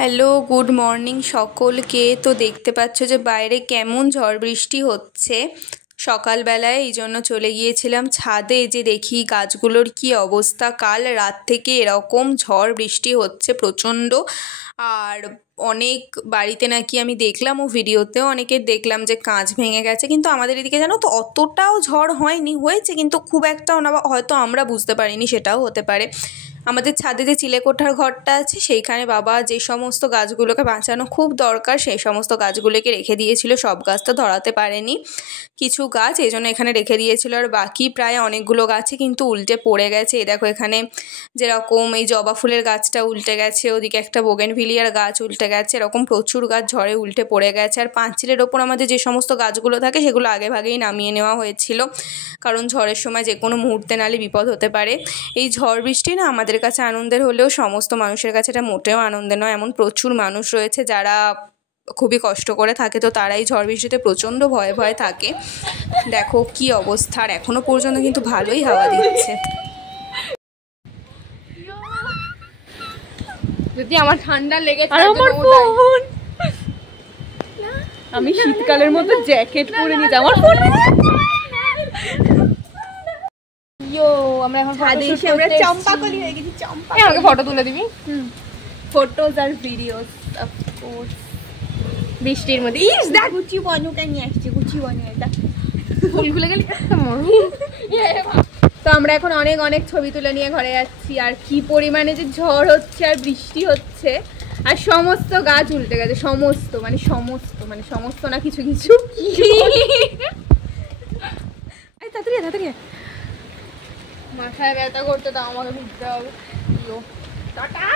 Hello, good morning সকলকে। তো দেখতে পাচ্ছ যে বাইরে কেমন ঝড় বৃষ্টি হচ্ছে সকালবেলায়, এই জন্য চলে গিয়েছিলাম ছাদে যে দেখি গাছগুলোর কি অবস্থা। কাল রাত থেকে এরকম ঝড় বৃষ্টি হচ্ছে প্রচণ্ড। আর অনেক বাড়িতে নাকি আমি দেখলাম, ও ভিডিওতেও অনেকের দেখলাম যে কাঁচ ভেঙে গেছে, কিন্তু আমাদের এদিকে জানো তো অতটাও ঝড় হয়নি, হয়েছে কিন্তু খুব একটাও না, হয়তো আমরা বুঝতে পারিনি, সেটাও হতে পারে। আমাদের ছাদে যে চিলেকোঠার ঘরটা আছে সেইখানে বাবা যে সমস্ত গাছগুলোকে বাঁচানো খুব দরকার সেই সমস্ত গাছগুলোকে রেখে দিয়েছিল। সব গাছ তো ধরাতে পারেনি, কিছু গাছ এই জন্য এখানে রেখে দিয়েছিল, আর বাকি প্রায় অনেকগুলো গাছই কিন্তু উল্টে পড়ে গেছে। এই দেখো এখানে যেরকম এই জবা ফুলের গাছটা উল্টে গেছে, ওদিকে একটা বোগেনভিলিয়ার গাছ উল্টে গেছে, এরকম প্রচুর গাছ ঝড়ে উল্টে পড়ে গেছে। আর পাঁচিলের ওপর আমাদের যে সমস্ত গাছগুলো থাকে সেগুলো আগে ভাগেই নামিয়ে নেওয়া হয়েছিল, কারণ ঝড়ের সময় যে কোনো মুহূর্তে নালে বিপদ হতে পারে। এই ঝড় বৃষ্টি না আমাদের কাছে আনন্দের হলেও সমস্ত মানুষের কাছে এটা মোটেও আনন্দের নয়। এমন প্রচুর মানুষ রয়েছে যারা খুবই কষ্ট করে থাকে, তো তারাই ঝড় বৃষ্টিতে প্রচণ্ড ভয়ে ভয়ে থাকে। দেখো কি অবস্থা, আর এখনো পর্যন্ত কিন্তু ভালোই হাওয়া দিচ্ছে। যদি আমার ঠান্ডা লেগে আমি শীতকালের মতো জ্যাকেট পরে নিয়ে যাই। আমার ফোন আমরা এখন আমরা চম্পাকলি হয়ে গেছি। চম্পা আমাকে ফটো তুলে দিবি। ফটোজ আর ভিডিওস অফ কোর্স বৃষ্টির মধ্যে। ইস দেখ গুচি বনুকে নিয়ে আসছে, গুচি বনু এটা ফুল খুলে গেলি। তো আমরা এখন অনেক অনেক ছবি তুলে নিয়ে ঘরে যাচ্ছি। আর কি পরিমাণে যে ঝড় হচ্ছে আর বৃষ্টি হচ্ছে, আর সমস্ত গাছ উল্টে গেছে, সমস্ত সমস্ত না, কিছু কিছু। তাড়াতাড়ি তাড়াতাড়ি, মাথায় ব্যথা করতে দাও, আমাকে ভিজতে হবে। টাটা।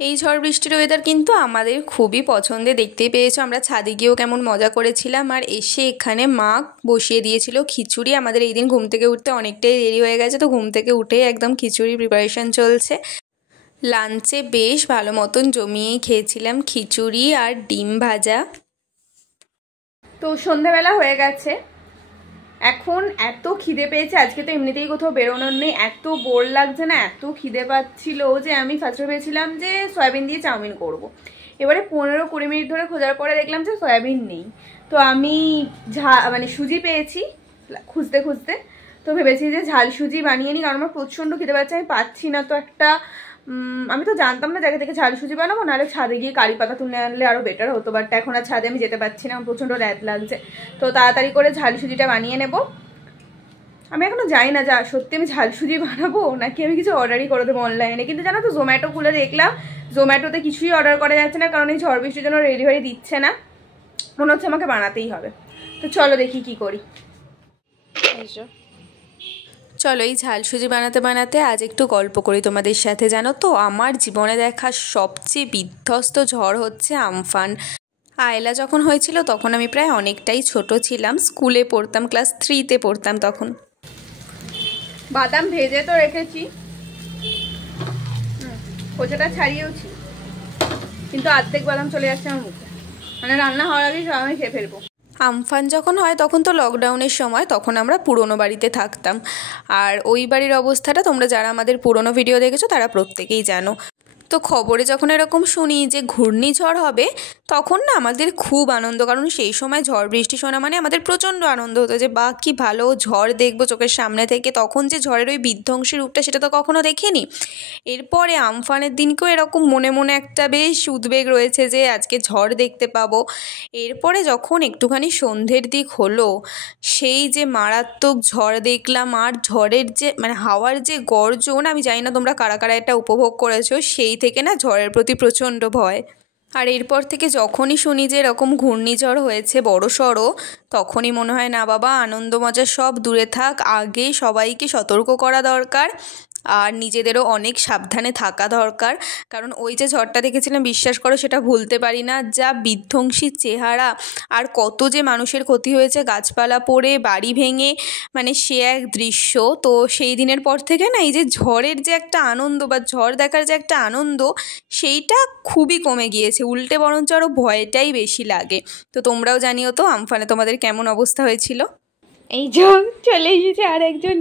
এই ঝড় বৃষ্টির ওয়েদার কিন্তু আমাদের খুবই পছন্দের, দেখতেই পেয়েছো আমরা ছাদে গিয়েও কেমন মজা করেছিলাম। আর এসে এখানে মা বসিয়ে দিয়েছিল খিচুড়ি। আমাদের এই দিন ঘুম থেকে উঠতে অনেকটাই দেরি হয়ে গেছে, তো ঘুম থেকে উঠেই একদম খিচুড়ি প্রিপারেশন চলছে। লাঞ্চে বেশ ভালো মতন জমিয়েই খেয়েছিলাম খিচুড়ি আর ডিম ভাজা। তো সন্ধ্যাবেলা হয়ে গেছে, এখন এত খিদে পেয়েছে, আজকে তো এমনিতেই কোথাও বেরোনোর নেই, এত বোর লাগছে না, এত খিদে পাচ্ছিল যে আমি ফার্স্টে ভেবেছিলাম যে সয়াবিন দিয়ে চাউমিন করব। এবারে 15-20 মিনিট ধরে খোঁজার পরে দেখলাম যে সয়াবিন নেই। তো আমি সুজি পেয়েছি খুঁজতে খুঁজতে, তো ভেবেছি যে ঝাল সুজি বানিয়ে নিই, কারণ আমার প্রচণ্ড খিদে পাচ্ছে, আমি পাচ্ছি না। তো একটা আমি তো জানতাম না জায়গা থেকে ঝাল সুজি বানাবো, নাহলে ছাদে গিয়ে কারি পাতা তুলে আনলে আরও বেটার হতো, বাট এখন আর ছাদে আমি যেতে পারছি না, আমার প্রচণ্ড র্যাদ লাগছে। তো তাড়াতাড়ি করে ঝাল সুজিটা বানিয়ে নেব। আমি এখনো জানি না যা সত্যি আমি ঝাল সুজি বানাবো নাকি আমি কিছু অর্ডারই করে দেবো অনলাইনে, কিন্তু জানো তো জোম্যাটো খুলে দেখলাম, জোম্যাটোতে কিছুই অর্ডার করা যাচ্ছে না, কারণ এই ঝড় বৃষ্টির জন্য ডেলিভারি দিচ্ছে না, মনে হচ্ছে আমাকে বানাতেই হবে। তো চলো দেখি কি করি। চলো এই ঝাল সুজি বানাতে বানাতে আজ একটু গল্প করি তোমাদের সাথে। জানো তো আমার জীবনে দেখা সবচেয়ে বিধ্বস্ত ঝড় হচ্ছে আমফান। আয়লা যখন হয়েছিল তখন আমি প্রায় অনেকটাই ছোট ছিলাম, স্কুলে পড়তাম, ক্লাস 3-তে পড়তাম তখন। বাদাম ভেজে তো রেখেছি, খোসাটা ছাড়িয়েওছি, কিন্তু অর্ধেক বাদাম চলে যাচ্ছে আমার মুখে, মানে রান্না হওয়ার আগেই সব আমি খেয়ে ফেলবো। আমফান যখন হয় তখন তো লকডাউনের সময়, তখন আমরা পুরনো বাড়িতে থাকতাম। আর ওই বাড়ির অবস্থাটা তোমরা যারা আমাদের পুরনো ভিডিও দেখেছো তারা প্রত্যেকেই জানো। তো খবরে যখন এরকম শুনি যে ঘূর্ণিঝড় হবে, তখন না আমাদের খুব আনন্দ, কারণ সেই সময় ঝড় বৃষ্টি শোনা মানে আমাদের প্রচণ্ড আনন্দ হতো যে বা কি ভালো ঝড় দেখবো চোখের সামনে থেকে। তখন যে ঝড়ের ওই বিধ্বংসী রূপটা সেটা তো কখনো দেখিনি। এরপরে আমফানের দিনকেও এরকম মনে মনে একটা বেশ উদ্বেগ রয়েছে যে আজকে ঝড় দেখতে পাবো। এরপরে যখন একটুখানি সন্ধ্যের দিক হলো, সেই যে মারাত্মক ঝড় দেখলাম, আর ঝড়ের যে হাওয়ার যে গর্জন, আমি জানি না তোমরা কারা কারা এটা উপভোগ করেছো, সেই থেকে না ঝড়ের প্রতি প্রচণ্ড ভয়। আর এরপর থেকে যখনই শুনি যে এরকম ঘূর্ণিঝড় হয়েছে বড়সড়, তখনই মনে হয় না বাবা, আনন্দ মজা সব দূরে থাক, আগে সবাইকে সতর্ক করা দরকার আর নিজেদেরও অনেক সাবধানে থাকা দরকার। কারণ ওই যে ঝড়টা দেখেছিলাম, বিশ্বাস করো সেটা ভুলতে পারি না, যা বিধ্বংসী চেহারা, আর কত যে মানুষের ক্ষতি হয়েছে, গাছপালা পড়ে বাড়ি ভেঙে, সে এক দৃশ্য। তো সেই দিনের পর থেকে না এই যে ঝড়ের যে একটা আনন্দ বা ঝড় দেখার যে একটা আনন্দ, সেইটা খুবই কমে গিয়েছে, উল্টে বরঞ্চ আরও ভয়টাই বেশি লাগে। তো তোমরাও জানিও তো আমফানে তোমাদের কেমন অবস্থা হয়েছিল। এই যে চলে এসেছে আর একজন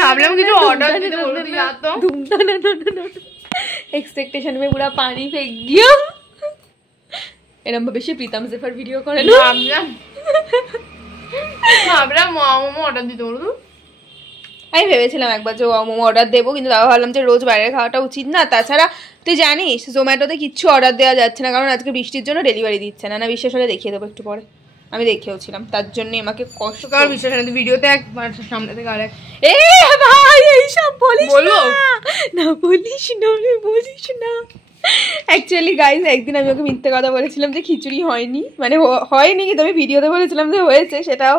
ভাবলাম কিছু অর্ডার দিতে বলবো एक्सपेक्टेशन में पूरा पानी फेंक गया এরকম ভাবে সে প্রীতম জেফার ভিডিও করে না ভাবলাম মোমো অর্ডার দিতে বলবো আমি ভেবেছিলাম একবার যে মোমো অর্ডার দেবো কিন্তু তাও ভাবলাম যে রোজ বাইরে খাওয়াটা উচিত না তাছাড়া তুই জানিস জোম্যাটোতে কিচ্ছু অর্ডার দেওয়া যাচ্ছে না কারণ আজকে বৃষ্টির জন্য ডেলিভারি দিচ্ছে না বিশ্বাস হলে দেখিয়ে দেবো একটু পরে আমি দেখেওছিলাম তার জন্য আমাকে কষ্ট কারণ বিশ্বাস হয় না ভিডিওতে একবার সামনে থেকে আরেক এ ভাই এইসব বলিস না বলিস না রে বলিস না অ্যাকচুয়ালি গাইস একদিন আমি ওকে মিথ্যে কথা বলেছিলাম যে খিচুড়ি হয়নি মানে হয়নি কিন্তু আমি ভিডিওতে বলেছিলাম যে হয়েছে সেটাও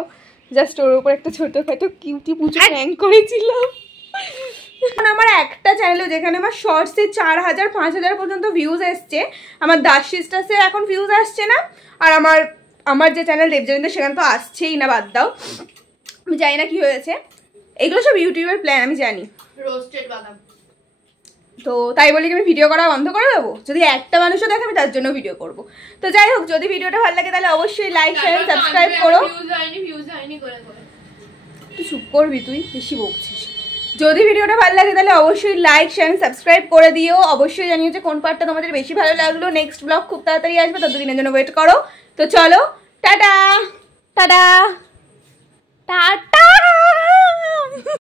জাস্ট ওর উপর একটা ছোটখাটো কিউটি পুচু প্র্যাঙ্ক করেছিলাম আমার একটা চ্যানেলে যেখানে আমার শর্টসে 4000 5000 পর্যন্ত ভিউজ এসছে আমার দাস সিস্টার্সে এখন ভিউজ আসছে না আর আমার যে চ্যানেল দেবজানিন্দা সেখানে তো আসছেই না বাদ দাও আমি জানি না কি হয়েছে এগুলো সব ইউটিউবের প্ল্যান আমি জানি রোস্টেড বাদাম তো তাই বলি আমি ভিডিও করা বন্ধ করে দেবো যদি একটা মানুষও দেখে আমি তার জন্য ভিডিও করব তো যাই হোক যদি ভিডিওটা ভালো লাগে তাহলে অবশ্যই লাইক শেয়ার সাবস্ক্রাইব করো তুই চুপ করবি তুই বেশি বকছিস যদি ভিডিওটা ভালো লাগে তাহলে অবশ্যই লাইক শেয়ার সাবস্ক্রাইব করে দিও অবশ্যই জানিও যে কোন পার্টটা তোমাদের বেশি ভালো লাগলো নেক্সট ব্লগ খুব তাড়াতাড়ি আসবে ততদিনের জন্য ওয়েট করো তো চলো টাটা টাটা টাটা